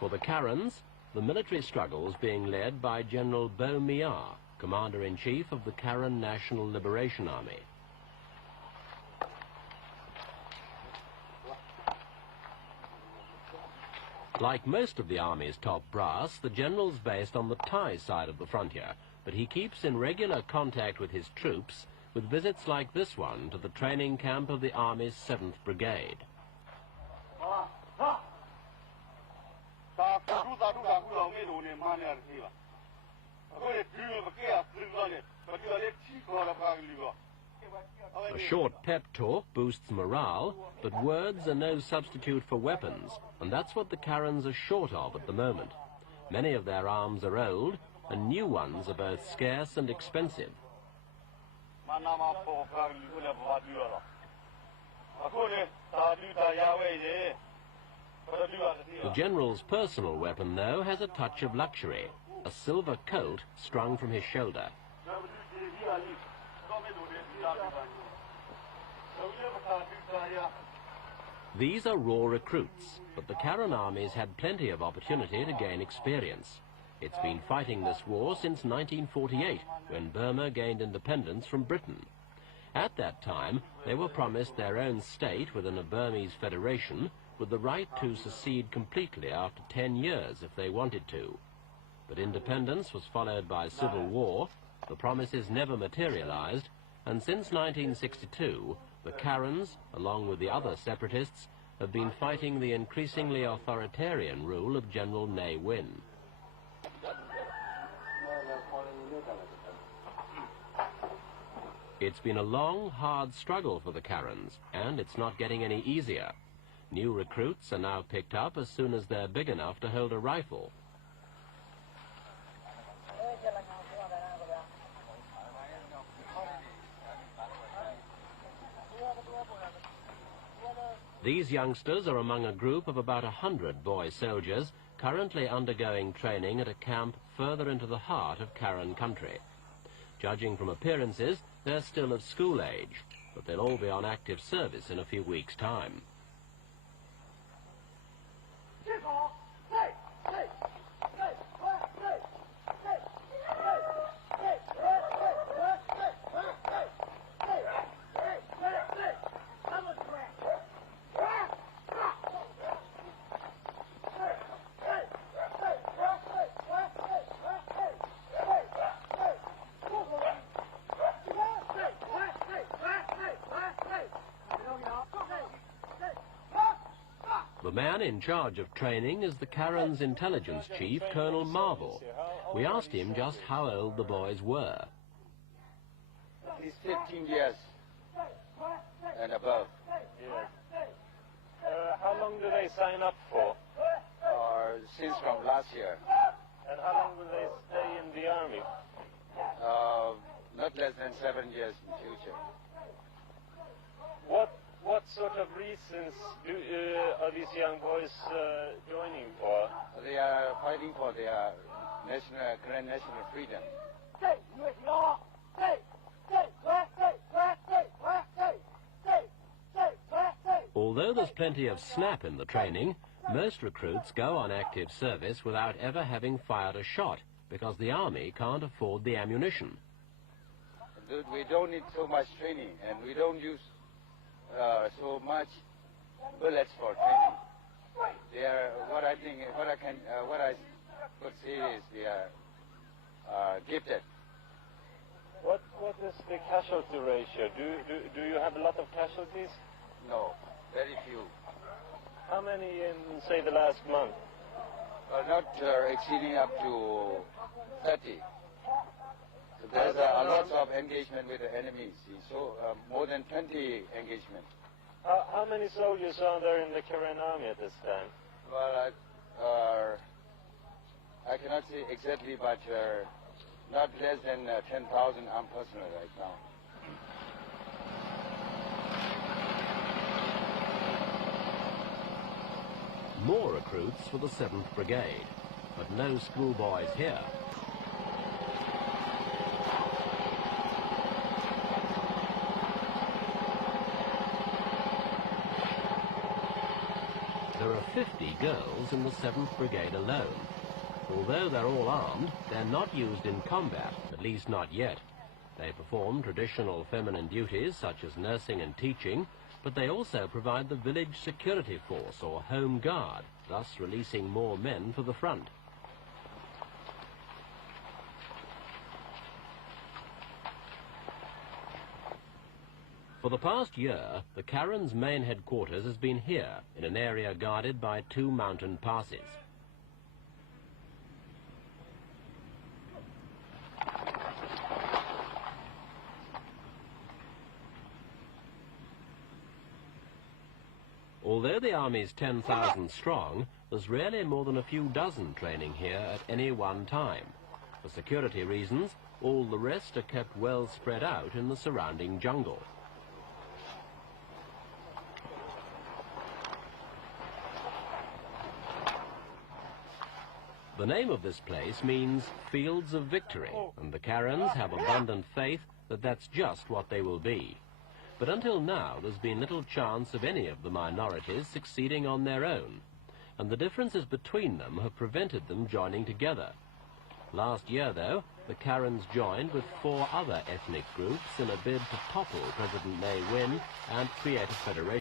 For the Karens, the military struggle is being led by General Bo Mya, Commander-in-Chief of the Karen National Liberation Army. Like most of the Army's top brass, the general's based on the Thai side of the frontier, but he keeps in regular contact with his troops, with visits like this one to the training camp of the Army's 7th Brigade. A short pep talk boosts morale, but words are no substitute for weapons, and that's what the Karens are short of at the moment. Many of their arms are old, and new ones are both scarce and expensive. The general's personal weapon, though, has a touch of luxury, a silver colt strung from his shoulder. These are raw recruits, but the Karen army's had plenty of opportunity to gain experience. It's been fighting this war since 1948, when Burma gained independence from Britain. At that time, they were promised their own state within a Burmese federation, with the right to secede completely after 10 years if they wanted to. But independence was followed by civil war, the promises never materialized, and since 1962, the Karens, along with the other separatists, have been fighting the increasingly authoritarian rule of General Ne Win. It's been a long, hard struggle for the Karens, and it's not getting any easier. New recruits are now picked up as soon as they're big enough to hold a rifle. These youngsters are among a group of about 100 boy soldiers currently undergoing training at a camp further into the heart of Karen country. Judging from appearances, they're still of school age, but they'll all be on active service in a few weeks' time. The man in charge of training is the Karen's intelligence chief, Colonel Marvel. We asked him just how old the boys were. He's 15 years and above. Yes. How long do they sign up for? Since from last year. And how long will they stay in the army? Not less than 7 years in future. What sort of reasons are these young boys joining for? They are fighting for their Karen national freedom. Although there's plenty of snap in the training, most recruits go on active service without ever having fired a shot, because the army can't afford the ammunition. We don't need so much training, and we don't use so much bullets for training. They are what I could say is they are gifted. What is the casualty ratio? Do you have a lot of casualties? No, very few. How many in, say, the last month? Not exceeding up to 30. So there's a lot of engagement with the enemies. So more than 20 engagement. How many soldiers are there in the Karen army at this time? Well, I cannot say exactly, but not less than 10,000 armed personnel right now. More recruits for the 7th Brigade, but no schoolboys here. There are 50 girls in the 7th Brigade alone. Although they're all armed, they're not used in combat, at least not yet. They perform traditional feminine duties such as nursing and teaching, but they also provide the village security force or home guard, thus releasing more men for the front. For the past year, the Karen's main headquarters has been here, in an area guarded by 2 mountain passes. Although the army's 10,000 strong, there's rarely more than a few dozen training here at any one time. For security reasons, all the rest are kept well spread out in the surrounding jungle. The name of this place means Fields of Victory, and the Karens have abundant faith that that's just what they will be. But until now, there's been little chance of any of the minorities succeeding on their own, and the differences between them have prevented them joining together. Last year, though, the Karens joined with 4 other ethnic groups in a bid to topple President Ne Win and create a federation.